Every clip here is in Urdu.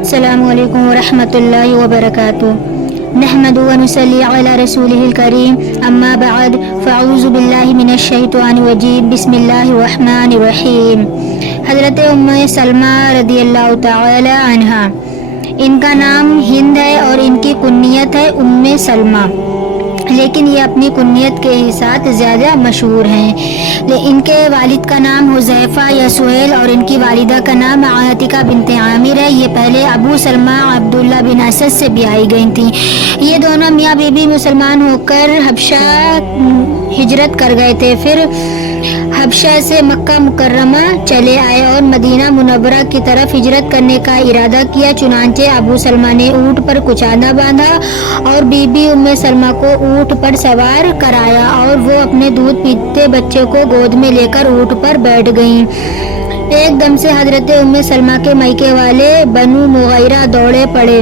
السلام علیکم ورحمۃ اللہ وبرکاتہ نحمد و نصلی علی رسولہ الکریم اما بعد فاعوذ باللہ من الشیطان الرجیم بسم اللہ الرحمن الرحیم۔ حضرت ام سلمہ رضی اللہ تعالی عنہا، ان کا نام ہند ہے اور ان کی کنیت ہے ام سلمہ، لیکن یہ اپنی کنیت کے ساتھ زیادہ مشہور ہیں۔ ان کے والد کا نام حذیفہ یا سہیل اور ان کی والدہ کا نام عاتکہ بنت عامر ہے۔ یہ پہلے ابو سلمہ عبداللہ بن اسد سے بیائی گئی تھیں۔ یہ دونوں میاں بیوی مسلمان ہو کر حبشہ ہجرت کر گئے تھے، پھر حبشہ سے مکہ مکرمہ چلے آئے اور مدینہ منورہ کی طرف ہجرت کرنے کا ارادہ کیا۔ چنانچہ ابو سلمہ نے اونٹ پر کچادہ باندھا اور بی بی ام سلمہ کو اونٹ پر سوار کرایا اور وہ اپنے دودھ پیتے بچے کو گود میں لے کر اونٹ پر بیٹھ گئیں۔ ایک دم سے حضرت ام سلمہ کے میکے والے بنو مغیرہ دوڑے پڑے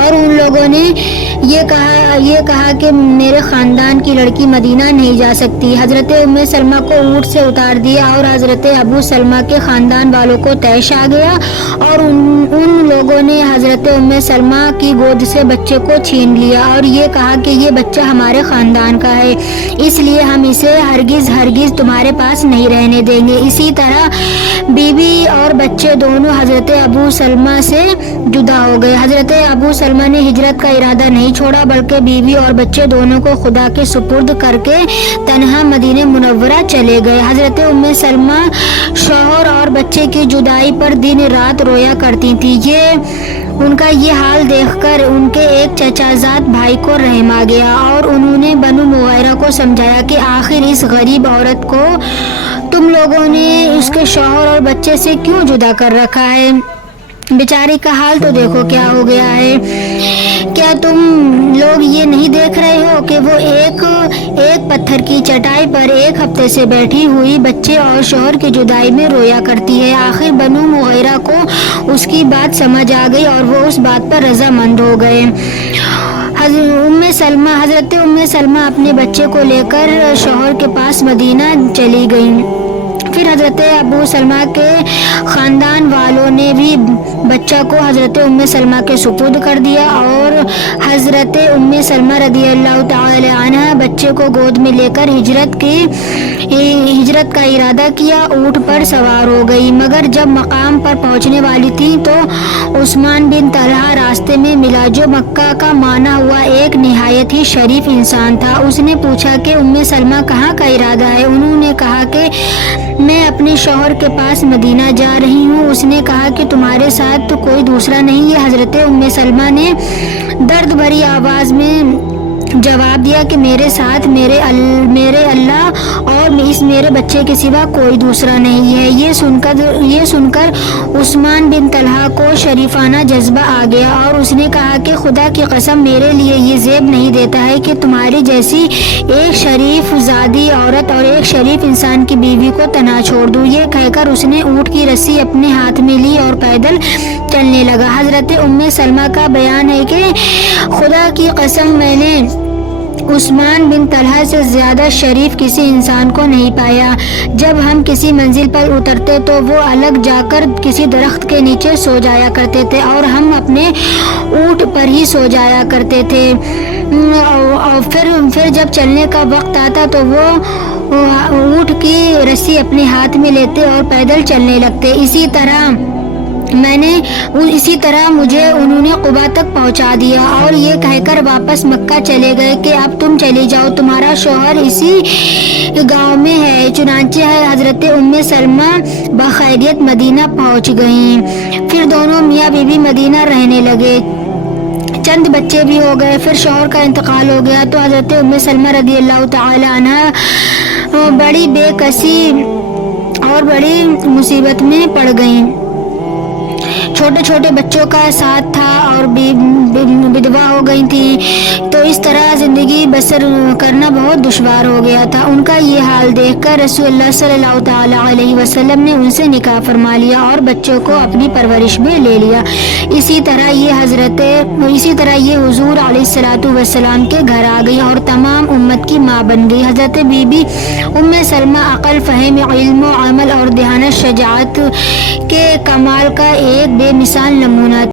اور ان لوگوں نے یہ کہا کہ میرے خاندان کی لڑکی مدینہ نہیں جا سکتی۔ حضرت ام سلمہ کو اونٹ سے اتار دیا اور حضرت ابو سلمہ کے خاندان والوں کو طیش آ گیا اور ان لوگوں نے حضرت ام سلمہ کی گود سے بچے کو چھین لیا اور یہ کہا کہ یہ بچہ ہمارے خاندان کا ہے، اس لیے ہم اسے ہرگز تمہارے پاس نہیں رہنے دیں گے۔ اسی طرح بیوی اور بچے دونوں حضرت ابو سلمہ سے جدا ہو گئے۔ حضرت ابو سلمہ نے ہجرت کا ارادہ نہیں چھوڑا، بلکہ بیوی اور بچے دونوں کو خدا کے سپرد کر کے تنہا مدینہ منورہ چلے گئے۔ حضرت ام سلمہ شوہر اور بچے کی جدائی پر دن رات رویا کرتی تھی۔ ان کا یہ حال دیکھ کر ان کے ایک چچا زاد بھائی کو رحم آ گیا اور انہوں نے بنو مغیرہ کو سمجھایا کہ آخر اس غریب عورت کو تم لوگوں نے اس کے شوہر اور بچے سے کیوں جدا کر رکھا ہے؟ بیچاری کا حال تو دیکھو کیا ہو گیا ہے۔ کیا تم لوگ یہ نہیں دیکھ رہے ہو کہ وہ ایک پتھر کی چٹائی پر ایک ہفتے سے بیٹھی ہوئی بچے اور شوہر کی جدائی میں رویا کرتی ہے؟ آخر بنو مغیرہ کو اس کی بات سمجھ آ گئی اور وہ اس بات پر رضامند ہو گئے۔ حضرت ام سلمہ اپنے بچے کو لے کر شوہر کے پاس مدینہ چلی گئیں۔ پھر حضرت ابو سلمہ کے خاندان والوں نے بھی بچہ کو حضرت ام سلمہ کے سپرد کر دیا اور حضرت ام سلمہ رضی اللہ تعالی عنہ بچے کو گود میں لے کر ہجرت کا ارادہ کیا، اونٹ پر سوار ہو گئی، مگر جب مقام پر پہنچنے والی تھی تو عثمان بن طلحہ راستے میں ملا، جو مکہ کا مانا ہوا ایک نہایت ہی شریف انسان تھا۔ اس نے پوچھا کہ ام سلمہ کہاں کا ارادہ ہے؟ انہوں نے کہا کہ میں اپنے شوہر کے پاس مدینہ جا رہی ہوں۔ اس نے کہا کہ تمہارے ساتھ تو کوئی دوسرا نہیں ہے؟ حضرت ام سلمہ نے درد بھری آواز میں جواب دیا کہ میرے ساتھ میرے اللہ اور اس میرے بچے کے سوا کوئی دوسرا نہیں ہے۔ یہ سن کر عثمان بن طلحہ کو شریفانہ جذبہ آ گیا اور اس نے کہا کہ خدا کی قسم میرے لیے یہ زیب نہیں دیتا ہے کہ تمہاری جیسی ایک شریف زادی عورت اور ایک شریف انسان کی بیوی کو تنہا چھوڑ دوں۔ یہ کہہ کر اس نے اونٹ کی رسی اپنے ہاتھ میں لی اور پیدل چلنے لگا۔ حضرت ام سلمہ کا بیان ہے کہ خدا کی قسم میں نے عثمان بن طلحہ سے زیادہ شریف کسی انسان کو نہیں پایا۔ جب ہم کسی منزل پر اترتے تو وہ الگ جا کر کسی درخت کے نیچے سو جایا کرتے تھے اور ہم اپنے اونٹ پر ہی سو جایا کرتے تھے، اور پھر جب چلنے کا وقت آتا تو وہ اونٹ کی رسی اپنے ہاتھ میں لیتے اور پیدل چلنے لگتے۔ اسی طرح مجھے انہوں نے قبا تک پہنچا دیا اور یہ کہہ کر واپس مکہ چلے گئے کہ اب تم چلی جاؤ، تمہارا شوہر اسی گاؤں میں ہے۔ چنانچہ حضرت ام سلمہ بخیریت مدینہ پہنچ گئیں۔ پھر دونوں میاں بیوی مدینہ رہنے لگے، چند بچے بھی ہو گئے۔ پھر شوہر کا انتقال ہو گیا تو حضرت ام سلمہ رضی اللہ تعالی عنہ بڑی بے کسی اور بڑی مصیبت میں پڑ گئیں۔ چھوٹے چھوٹے بچوں کا ساتھ تھا اور بدوا ہو گئی تھی، تو اس طرح زندگی بسر کرنا بہت دشوار ہو گیا تھا۔ ان کا یہ حال دیکھ کر رسول اللہ صلی اللہ تعالی علیہ وسلم نے ان سے نکاح فرما لیا اور بچوں کو اپنی پرورش میں لے لیا۔ اسی طرح یہ حضور علیہ الصلوۃ والسلام کے گھر آ گئی اور تمام امت کی ماں بن گئی۔ حضرت بی بی ام سلمہ عقل، فہم، علم و عمل اور دیانت، شجاعت کے کمال کا ایک بے مثال نمونہ